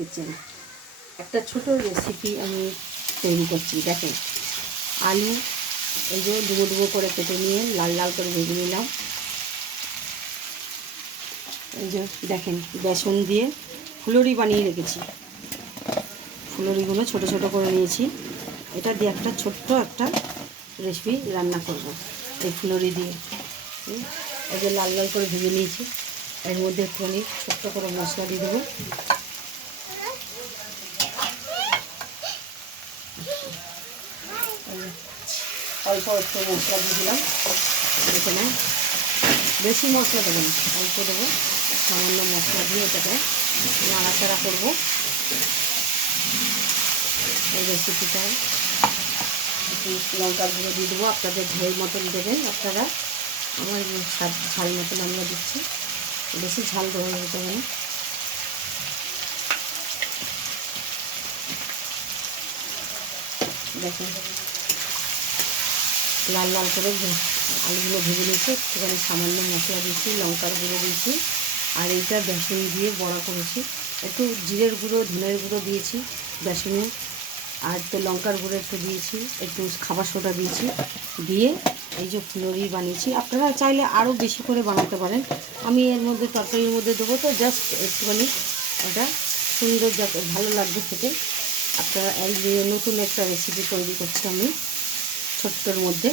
Kitchen একটা ছোট recipe আমি তৈরি করছি। দেখেন, আলু এই যে ডুবো ডুবো করে কেটে নিয়ে লাল লাল করে ভেজে নিলাম। এই যে দেখেন, বেসন দিয়ে ফুলুরি বানিয়ে রেখেছি। ফুলুরিগুলো ছোট ছোট করে নিয়েছি। এটা দিয়ে একটা ছোট্ট একটা রেসিপি রান্না করব এই ফুলুরি দিয়ে। এই যে লাল লাল করে ভেজে নিয়েছি। এর মধ্যে একটুখানি ছোট্ট করে মশলা দিয়ে দেবো। অল্প একটু মশলা দিয়ে দিলাম। এখানে বেশি মশলা দেবো না, অল্প দেবো। সামান্য মশলা দিয়ে এটাকে নাড়াচাড়া করবো। এই রেসিপিটায় একটু লঙ্কার গুঁড়ো দিয়ে দেবো। আপনাদের ঝাল মতন দেবেন আপনারা। আমার ঝাল মতন আমরা দিচ্ছি, বেশি ঝাল দেওয়া যেতে হবে না। দেখেন, লাল লাল করে আলুগুলো ভেজে নিয়েছি। একটুখানি সামান্য মশলা দিয়েছি, লঙ্কার গুঁড়ো দিয়েছি, আর এইটা বেসন দিয়ে বড়া করেছি। একটু জিরের গুঁড়ো ধনের গুঁড়ো দিয়েছি বেসনে, আর তো লঙ্কার গুঁড়ো একটু দিয়েছি, একটু খাবার সোডা দিয়েছি। দিয়ে এই যে ফুলুরি বানিয়েছি। আপনারা চাইলে আরও বেশি করে বানাতে পারেন। আমি এর মধ্যে তরকারির মধ্যে দেবো, তো জাস্ট একটুখানি ওটা সুন্দর যাতে ভালো লাগবে খেতে। আপনারা নতুন একটা রেসিপি তৈরি করছি আমি ছোট্টর মধ্যে।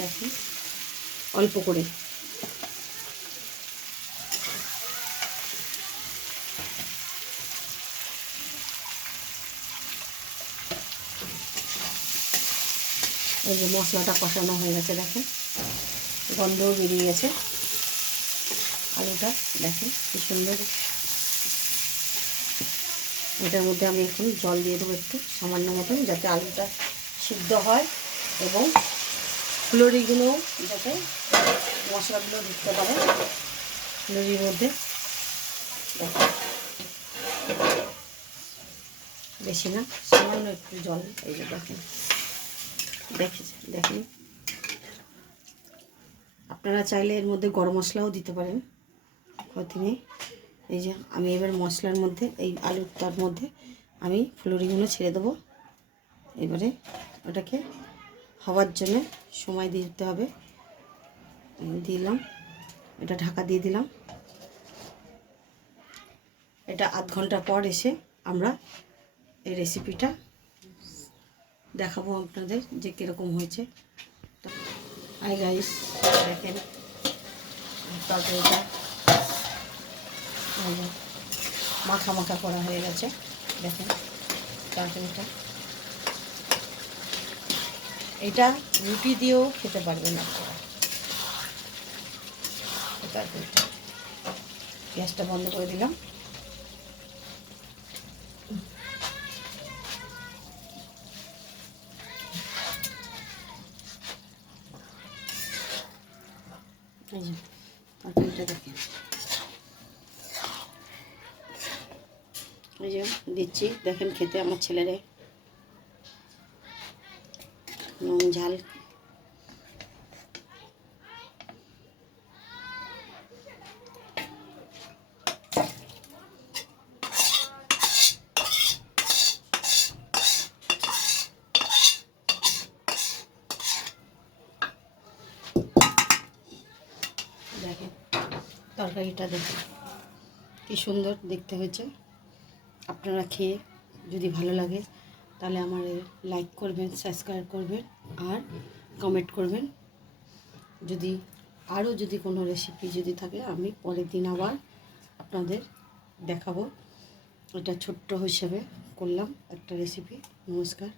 দেখুন, অল্প করে এই যে মশলাটা কষানো হয়ে গেছে। দেখেন, গন্ধও বেরিয়ে গেছে। আলুটা দেখেন কি সুন্দর। এটার মধ্যে আমি এখন জল দিয়ে দেবো একটু সামান্য মতন, যাতে আলুটা সিদ্ধ হয় এবং ফুলুরিগুলো যাতে মশলাগুলো ঢুকতে পারে ফুলুরির মধ্যে। বেশি না, সামান্য একটু জল। এই যে দেখেন, দেখেন আপনারা চাইলে এর মধ্যে গরম মশলাও দিতে পারেন, ক্ষতি নেই। এই যে আমি এবার মশলার মধ্যে এই আলুটার মধ্যে আমি ফুলুরিগুলো ছেড়ে দেবো। এবারে ওটাকে হওয়ার জন্য সময় দিতে হবে। দিলাম, এটা ঢাকা দিয়ে দিলাম। এটা আধ ঘন্টা পর এসে আমরা এই রেসিপিটা দেখাবো আপনাদের যে কীরকম হয়েছে। হাই গাইস, দেখেন তরকারিটা মাখা মাখা করা হয়ে গেছে। দেখেন তরকারিটা, এটা রুটি দিয়েও খেতে পারবেন আপনারা। তরকারিটা গ্যাসটা বন্ধ করে দিলাম। এই যে তরকারিটা দেখেন, এই যে দিচ্ছি। দেখেন খেতে আমার ছেলেরে নুন ঝাল দেখেন, তরকারিটা দেখেন কি সুন্দর দেখতে হয়েছে। আপনারা খেয়ে যদি ভালো লাগে তাহলে আমার লাইক করবেন, সাবস্ক্রাইব করবেন আর কমেন্ট করবেন। যদি আরও যদি কোনো রেসিপি যদি থাকে আমি পরের দিন আবার আপনাদের দেখাবো। এটা ছোট্ট হিসেবে করলাম একটা রেসিপি। নমস্কার।